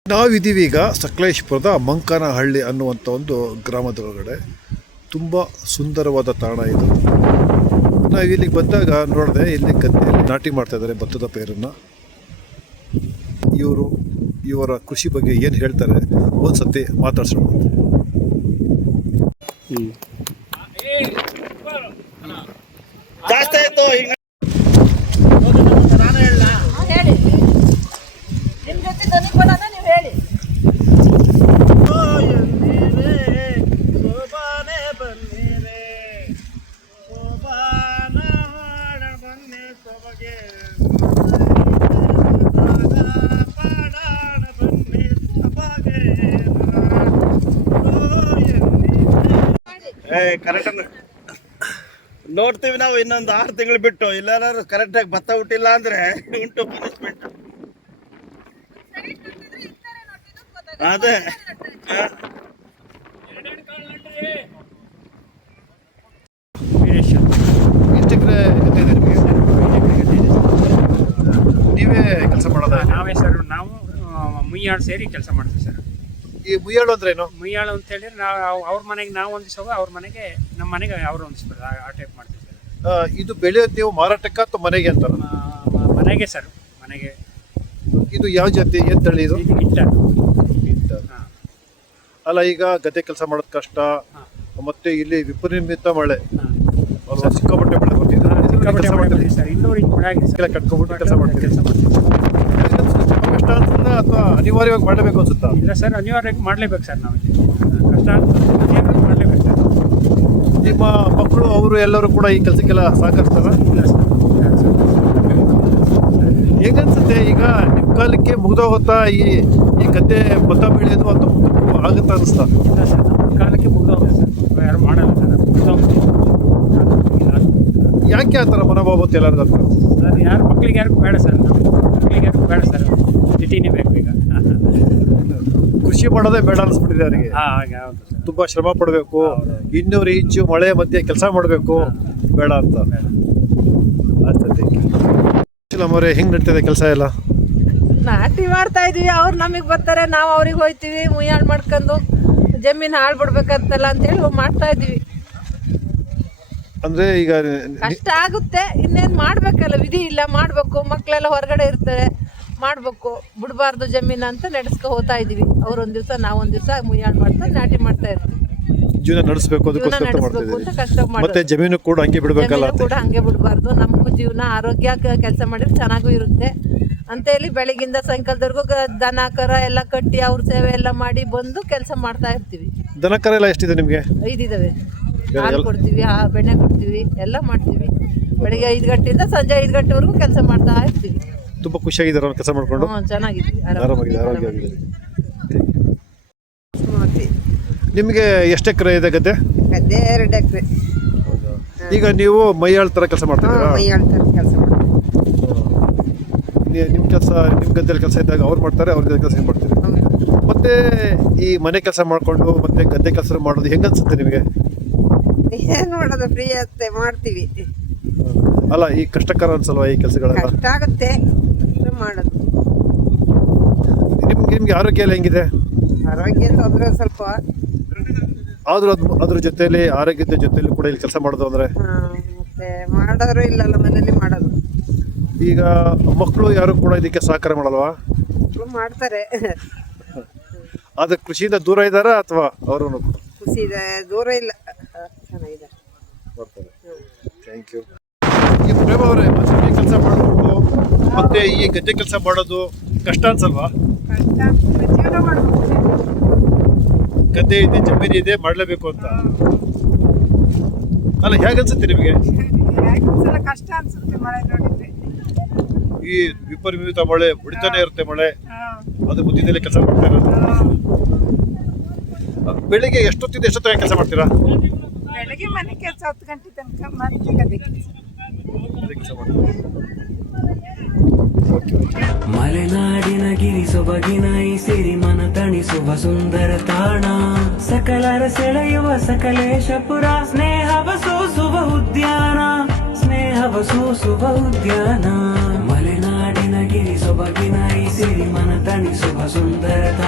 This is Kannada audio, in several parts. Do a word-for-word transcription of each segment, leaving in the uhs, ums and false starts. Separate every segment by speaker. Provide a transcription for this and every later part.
Speaker 1: ನಾವಿದ್ದೀವಿ ಈಗ ಸಕಲೇಶಪುರದ ಮಂಕನಹಳ್ಳಿ ಅನ್ನುವಂಥ ಒಂದು ಗ್ರಾಮದೊಳಗಡೆ. ತುಂಬ ಸುಂದರವಾದ ತಾಣ ಇದು. ನಾವು ಇಲ್ಲಿಗೆ ಬಂದಾಗ ನೋಡಿದೆ, ಇಲ್ಲಿ ಗದ್ದೆಯಲ್ಲಿ ನಾಟಿ ಮಾಡ್ತಾ ಇದ್ದಾರೆ ಭತ್ತದ ಪೈರನ್ನು. ಇವರು ಇವರ ಕೃಷಿ ಬಗ್ಗೆ ಏನು ಹೇಳ್ತಾರೆ ಒಂದು ಸತಿ ಮಾತಾಡ್ಸೋಣ.
Speaker 2: ಜಾಸ್ತಿ ಆಯ್ತು ಈಗ ನಾನು ಹೇಳ
Speaker 3: ಹೇಳಿ, ನಿಮ್ಮ ಜೊತೆ ನನಗೆ ಬರೋಣ, ನೀವು ಹೇಳಿ.
Speaker 2: ಶೋಭಾನೆ ಬಂದಿರೆ ಶೋಭಾನ ಬಂದೆ ಸೊಬಗೆ ಪಾಡಾಣ ಬಂದೆ ಸೊಬಗೆ. ಏ ಕರೆಕ್ಟ್ ನೋಡ್ತೀವಿ ನಾವು ಇನ್ನೊಂದು ಆರು ತಿಂಗಳು ಬಿಟ್ಟು. ಇಲ್ಲಾರು ಕರೆಕ್ಟಾಗಿ ಭತ್ತ ಹುಟ್ಟಿಲ್ಲ ಅಂದ್ರೆ ಉಂಟು ಪನಿಷ್ಮೆಂಟ್. ಅದೇ
Speaker 1: ಎಷ್ಟು ಎಕರೆ ಗದ್ದೆ ಇದೆ ನಿಮಗೆ? ನೀವೇ ಕೆಲಸ ಮಾಡೋದ?
Speaker 4: ನಾವೇ ಸರ್, ನಾವು ಮುಯ್ಯಾಳು ಸೇರಿ ಕೆಲಸ ಮಾಡ್ತೀವಿ ಸರ್.
Speaker 1: ಈ ಮುಯ್ಯಾಳು ಅಂದ್ರೆ ಏನು?
Speaker 4: ಮುಯ್ಯಾಳು ಅಂತ ಹೇಳಿದ್ರೆ ನಾವು ಅವ್ರ ಮನೆಗೆ ನಾವು ಹೊಂದಿಸೋದು, ಅವ್ರ ಮನೆಗೆ ನಮ್ಮ ಮನೆಗೆ ಅವ್ರು ಹೊಂದಿಸ್ಬಿಡ್ದು, ಆ ಟೈಪ್ ಮಾಡ್ತೀವಿ ಸರ್.
Speaker 1: ಆ, ಇದು ಬೆಳೆಯೋದು ನೀವು ಮಾರಾಟಕ್ಕೆ ಅಥವಾ ಮನೆಗೆ ಅಂತ?
Speaker 4: ಮ- ಮನೆಗೆ ಸರ್, ಮನೆಗೆ.
Speaker 1: ಇದು ಯಾವ ಜಾತಿ, ಏನು ತಳಿ ಇದು?
Speaker 4: ಇದು ಇಟ್ಟ. ಹಾಂ
Speaker 1: ಅಲ್ಲ, ಈಗ ಗದ್ದೆ ಕೆಲಸ ಮಾಡೋದು ಕಷ್ಟ, ಮತ್ತೆ ಇಲ್ಲಿ ವಿಪರೀತ ಮಳೆ
Speaker 4: ಹಾಂ
Speaker 1: ಅಲ್ವಾ? ಸಿಕ್ಕಾಪಟ್ಟೆ ಮಳೆ ಬರ್ತಿದೆ.
Speaker 4: ಸಿಕ್ಕಾಪಟ್ಟೆ
Speaker 1: ಕೆಲಸ
Speaker 4: ಮಳೆ
Speaker 1: ಮಾಡ್ತೀರಿ?
Speaker 4: ಬಂದಿದೆ ಸರ್. ಇನ್ನೂರು ಇಂಚ್ ಮಳೆ ಆಗಿದೆ ಸರ್.
Speaker 1: ಕಟ್ಕೊಬಿಟ್ಟು ಕೆಲಸ ಮಾಡ್ತೀರಿ?
Speaker 4: ಕೆಲಸ ಮಾಡ್ತೀವಿ ಸರ್.
Speaker 1: ಕಷ್ಟ ಅನ್ಸುತ್ತಾ ಅಥವಾ ಅನಿವಾರ್ಯವಾಗಿ ಮಾಡಲೇಬೇಕು ಅನ್ಸುತ್ತಾ?
Speaker 4: ಇಲ್ಲ ಸರ್, ಅನಿವಾರ್ಯವಾಗಿ ಮಾಡಲೇಬೇಕು ಸರ್. ನಾವು ಇಲ್ಲಿ ಕಷ್ಟ ಅನಿವಾರ್ಯವಾಗಿ ಮಾಡಲೇಬೇಕು ಸರ್.
Speaker 1: ನಿಮ್ಮ ಮಕ್ಕಳು ಅವರು ಎಲ್ಲರೂ ಕೂಡ ಈ ಕೆಲಸಕ್ಕೆಲ್ಲ ಸಹಕರಿಸ್ತಾರ?
Speaker 4: ಇಲ್ಲ ಸರ್, ಇಲ್ಲ ಸರ್.
Speaker 1: ಹೇಗನ್ಸುತ್ತೆ ಈಗ ನಿಮ್ಮ ಕಾಲಕ್ಕೆ ಮುಗ್ದೋಗುತ್ತಾ ಈ ಈ ಗದ್ದೆ ಭತ್ತ ಬೆಳೆಯೋದು ಅಥವಾ ಮುಂದಕ್ಕೂ ಆಗುತ್ತಾ ಅನಿಸ್ತಾ?
Speaker 4: ಇಲ್ಲ ಸರ್, ನಮ್ಮ ಕಾಲಕ್ಕೆ ಮುಗಿದೋಗುತ್ತೆ ಸರ್. ಯಾರು ಮಾಡಲ್ಲ ಸರ್, ಮುಗಿದೋಗುತ್ತೆ.
Speaker 1: ಯಾಕೆ ಆ ಥರ ಮನೋಭಾವ ಬರುತ್ತೆ ಎಲ್ಲರ ಹತ್ರ?
Speaker 4: ಸರ್, ಯಾರು ಮಕ್ಳಿಗೆ ಯಾರಿಗೂ ಬೇಡ ಸರ್, ನಮ್ಮ ಮಕ್ಳಿಗೆ ಯಾರಿಗೂ ಬೇಡ ಸರ್, ಸಿಟಿನೇ ಬೇಕು ಈಗ.
Speaker 1: ಕೃಷಿ ಮಾಡೋದೇ ಬೇಡ ಅನಿಸ್ಬಿಟ್ಟಿದೆ ಅವರಿಗೆ.
Speaker 4: ಹಾಂ ಹಾಗೆ ಹೌದು ಸರ್.
Speaker 1: ತುಂಬಾ ಶ್ರಮ ಪಡಬೇಕು, ಇನ್ನೂರು ಇಂಚು ಮಳೆ ಮಧ್ಯೆ ಕೆಲಸ ಮಾಡಬೇಕು, ಬೇಡ ಅಂತ ಅಷ್ಟೇ. ಮರೆ ಹೆಂಗ್ ನಡೀತದೆ ಕೆಲಸ ಎಲ್ಲ?
Speaker 3: ನಾಟಿ ಮಾಡ್ತಾ ಇದೀವಿ, ಅವ್ರು ನಮಗೆ ಬರ್ತಾರೆ, ನಾವು ಅವ್ರಿಗೆ ಹೋಯ್ತೀವಿ. ಮುಯ್ಯಾಳು ಮಾಡ್ಕೊಂಡು ಜಮೀನು ಹಾಳು ಬಿಡ್ಬೇಕಂತಲ್ಲ ಅಂತೇಳಿ ಮಾಡ್ತಾ ಇದೀವಿ.
Speaker 1: ಅಂದ್ರೆ ಈಗ
Speaker 3: ಕಷ್ಟ ಆಗುತ್ತೆ, ಇನ್ನೇನು ಮಾಡ್ಬೇಕಲ್ಲ, ವಿಧಿ ಇಲ್ಲ, ಮಾಡಬೇಕು. ಮಕ್ಕಳೆಲ್ಲ ಹೊರಗಡೆ ಇರ್ತಾರೆ, ಮಾಡಬೇಕು, ಬಿಡಬಾರ್ದು ಜಮೀನು ಅಂತ ನಡೆಸ್ಕೊ ಹೋಗ್ತಾ ಇದೀವಿ. ಅವ್ರೊಂದು ದಿವಸ ನಾವೊಂದು ದಿವಸ ಮುಯ್ಯಾಳು ಮಾಡ್ತಾ ನಾಟಿ ಮಾಡ್ತಾ ಇರ್ತೀವಿ.
Speaker 1: ಜೀವನ ನಡೆಸಬೇಕು,
Speaker 3: ಜೀವನ
Speaker 1: ಅದಕ್ಕೋಸ್ಕರ
Speaker 3: ನಡೆಸಬೇಕು ಅಂತ
Speaker 1: ಮಾಡ್ತಿದ್ದೀವಿ.
Speaker 3: ಕಷ್ಟ
Speaker 1: ಮತ್ತೆ
Speaker 3: ಮಾಡಿ
Speaker 1: ಜಮೀನು ಕೂಡ ಹಂಗೆ ಬಿಡ್ಬೇಕಲ್ಲ ಅಂತ.
Speaker 3: ಕೂಡ ಹಂಗೆ ಬಿಡಬಾರ್ದು. ನಮಗೂ ಜೀವನ ಆರೋಗ್ಯ ಕೆಲಸ ಮಾಡಿದ್ರೆ ಚೆನ್ನಾಗೂ ಇರುತ್ತೆ ಅಂತ ಹೇಳಿ ಬೆಳಗಿಂದ ಸಾಯಂಕಾಲದವರೆಗೂ ದನ ಕರ ಎಲ್ಲ ಕಟ್ಟಿ ಅವ್ರ ಸೇವೆ ಎಲ್ಲ ಮಾಡಿ ಬಂದು ಕೆಲಸ ಮಾಡ್ತಾ ಇರ್ತೀವಿ.
Speaker 1: ದನ ಕರ ಎಲ್ಲ ಎಷ್ಟಿದೆ ನಿಮಗೆ?
Speaker 3: ಐದಿದ್ದಾವೆ. ಹಾಲು ಕೊಡ್ತೀವಿ, ಆ ಬೆಣ್ಣೆ ಕೊಡ್ತೀವಿ, ಎಲ್ಲ ಮಾಡ್ತೀವಿ. ಬೆಳಿಗ್ಗೆ ಐದು ಗಂಟೆಯಿಂದ ಸಂಜೆ ಐದು ಗಂಟೆವರೆಗೂ ಕೆಲಸ ಮಾಡ್ತಾ ಇರ್ತೀವಿ.
Speaker 1: ತುಂಬಾ ಖುಷಿಯಾಗಿದ್ದಾರೆ ಅವ್ರು ಕೆಲಸ ಮಾಡ್ಕೊಂಡು?
Speaker 3: ಹ್ಞೂ, ಚೆನ್ನಾಗಿದ್ವಿ,
Speaker 1: ಆರಾಮಾಗಿದೆ, ಆರೋಗ್ಯವಾಗಿದೆ. ನಿಮಗೆ ಎಷ್ಟು ಎಕರೆ ಇದೆ ಗದ್ದೆ?
Speaker 5: ಗದ್ದೆ ಎರಡು ಎಕರೆ.
Speaker 1: ಈಗ ನೀವು ಮೈಯಾಳ್ ತರ ಕೆಲಸ ಮಾಡ್ತಿದ್ದೀರಾ?
Speaker 5: ಮೈಯಾಳ್ ಥರ ಕೆಲಸ ಮಾಡ್ತೀವಿ.
Speaker 1: ನೀ- ನಿಮ್ ಕೆಲಸ ನಿಮ್ ಗದ್ದೆಯಲ್ಲಿ ಕೆಲಸ ಇದ್ದಾಗ ಅವ್ರು ಮಾಡ್ತಾರೆ, ಅವ್ರ ಗದ್ದೆ ಕೆಲಸ ಮಾಡ್ತೀರಿ. ಮತ್ತೆ ಈ ಮನೆ ಕೆಲಸ ಮಾಡ್ಕೊಂಡು ಮತ್ತೆ ಗದ್ದೆ ಕೆಲಸ ಮಾಡೋದು ಹೆಂಗ ಅನ್ಸುತ್ತೆ ನಿಮಗೆ?
Speaker 5: ಏನ್ ಮಾಡೋದು, ಫ್ರೀ ಆಗುತ್ತೆ, ಮಾಡ್ತೀವಿ.
Speaker 1: ಅಲ್ಲ, ಈ ಕಷ್ಟಕರ ಅನ್ಸಲ್ವಾ ಈ ಕೆಲಸಗಳೆಲ್ಲ?
Speaker 5: ಕಷ್ಟ ಆಗುತ್ತೆ, ಮಾಡೋದು.
Speaker 1: ನಿಮ್ಗೆ ನಿಮ್ಗೆ ಆರೋಗ್ಯ ಎಲ್ಲ ಹೆಂಗಿದೆ?
Speaker 5: ಆರೋಗ್ಯ ತೊಂದರೆ ಸ್ವಲ್ಪ.
Speaker 1: ಆದ್ರೂ ಅದ್ ಅದ್ರ ಜೊತೆಲಿ ಆರೋಗ್ಯದ ಜೊತೆಲಿ ಕೂಡ ಇಲ್ಲಿ ಕೆಲಸ ಮಾಡೋದು ಅಂದ್ರೆ
Speaker 5: ಹಾ, ಮತ್ತೆ ಮಾಡೋರು ಇಲ್ಲಲ್ಲ, ಮನೇಲಿ ಮಾಡೋದು.
Speaker 1: ಈಗ ಮಕ್ಕಳು ಯಾರು ಕೂಡ ಇದಕ್ಕೆ ಸಹಕಾರ ಮಾಡಲ್ವಾ?
Speaker 5: ಮಕ್ಳು ಮಾಡ್ತಾರೆ.
Speaker 1: ಆದ್ರೆ ಕೃಷಿಯಿಂದ ದೂರ ಇದ್ದಾರಾ ಅಥವಾ ಅವರು
Speaker 5: ಖುಷಿ ಇದೆ, ದೂರ ಇಲ್ಲ, ಚೆನ್ನಾಗಿದೆ.
Speaker 1: Thank you. ಈ ಪ್ರೇಮ ಅವರೇ, ಮನೆ ಕೆಲಸ ಮಾಡಿಕೊಂಡು ಮತ್ತೆ ಈ ಗದ್ದೆ ಕೆಲಸ ಮಾಡೋದು ಕಷ್ಟ ಅನ್ಸಲ್ವಾ?
Speaker 5: ಕಷ್ಟ ಅನ್ಸುತ್ತೆ, ಜೀವನ ಮಾಡ್ಬೇಕು.
Speaker 1: ಗದ್ದೆ ಇದೆ, ಜಮೀನು ಇದೆ, ಮಾಡಲೇಬೇಕು ಅಂತ. ಅಲ್ಲ, ಹೇಗನ್ಸುತ್ತೆ ನಿಮಗೆ?
Speaker 5: ಯಾಕೊಂದ್ಸಲ ಕಷ್ಟ ಅನ್ಸುತ್ತೆ ಮಳೆ ನೋಡಿದ್ರೆ.
Speaker 1: ಈ ವಿಪರೀತ ಮಳೆ ಹೊಡಿತಾನೆ ಇರುತ್ತೆ, ಮಳೆ ಅದು ಬುದ್ಧಿದಲ್ಲೇ ಕೆಲಸ ಮಾಡ್ತಾ ಇರೋದು. ಬೆಳಿಗ್ಗೆ ಎಷ್ಟೊತ್ತಿಂದ ಎಷ್ಟೊತ್ತಿಗೆ ಕೆಲಸ ಮಾಡ್ತೀರಾ?
Speaker 5: ಬೆಳಗ್ಗೆ ಮನೆ ಕೆಲಸ ಹತ್ತು ಗಂಟೆ ತನಕ, ಮತ್ತೆ ಗದ್ದೆ ಕೆಲಸ.
Speaker 6: ಮಲೆನಾಡಿನ ಗಿರಿ ಸೊಬಗಿನ ಈ ಸಿರಿ ಮನ ತಣಿಸುವ ಸುಂದರ ತಾಣ, ಸಕಲರ ಸೆಳೆಯುವ ಸಕಲೇಶಪುರ, ಸ್ನೇಹವ ಸೂಸುವ ಉದ್ಯಾನ, ಸ್ನೇಹವ ಸೂಸುವ ಉದ್ಯಾನ. ಮಲೆನಾಡಿನ ಗಿರಿ ಸೊಬಗಿನ ಈ ಸಿರಿ ಮನ ತಣಿಸುವ ಸುಂದರ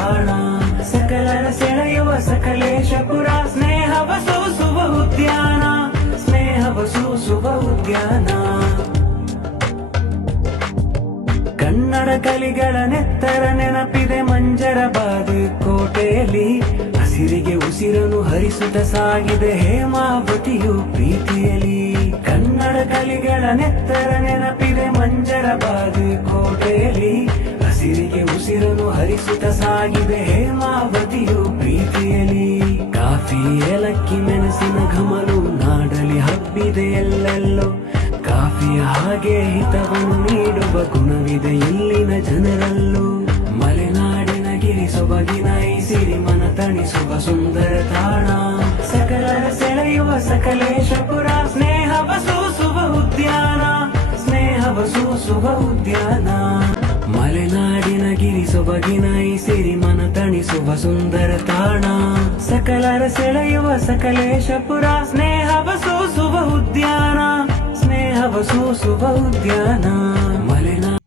Speaker 6: ಕನ್ನಡ ಕಲಿಗಳ ನೆತ್ತರ ನೆನಪಿದೆ ಮಂಜರ ಬಾದು ಕೋಟೆಯಲ್ಲಿ ಹಸಿರಿಗೆ ಉಸಿರನು ಹರಿಸುತ್ತ ಸಾಗಿದೆ ಹೇಮಾವತಿಯು ಪ್ರೀತಿಯಲ್ಲಿ ಕನ್ನಡ ಕಲಿಗಳ ನೆತ್ತರ ನೆನಪಿದೆ ಮಂಜರ ಬಾದು ಕೋಟೆಯಲ್ಲಿ ಹಸಿರಿಗೆ ಉಸಿರನು ಹರಿಸುತ್ತ ಸಾಗಿದೆ ಹೇಮಾವತಿಯು ಪ್ರೀತಿಯಲ್ಲಿ ಕಾಫಿ ಏಲಕ್ಕಿ ಮೆಣಸಿನ ಘಮಲು ನಾಡಲಿ ಹಬ್ಬಿದೆ ಎಲ್ಲೆಲ್ಲೋ ಕಾಫಿಯ ಹಾಗೆ ಹಿತವನ್ನು ನೀಡುವ ಗುಣವಿದೆ ಇಲ್ಲಿನ ಜನರಲ್ಲೂ ಮಲೆನಾಡಿನ ಗಿರಿ ಸೊಬಗಿನ ಈ ಸಿರಿ ಮನ ತಣಿಸುವ ಸುಂದರ ತಾಣ ಸಕಲರ ಸೆಳೆಯುವ ಸಕಲೇಶಪುರ ಸ್ನೇಹವ ಸೂಸುವ ಉದ್ಯಾನ ಸ್ನೇಹವ ಸೂಸುವ ಉದ್ಯಾನ ಮಲೆನಾಡಿನ ಗಿರಿ ಸೊಬಗಿನ ಈ ಸಿರಿ ಮನ ತಣಿಸುವ ಸುಂದರ ತಾಣ ಸಕಲರ ಸೆಳೆಯುವ ಸಕಲೇಶಪುರ ಸ್ನೇಹವ ಸೂಸುವ ಉದ್ಯಾನ ಸ್ನೇಹವ ಸೂಸುವ ಉದ್ಯಾನ ಮಲೆನಾಡ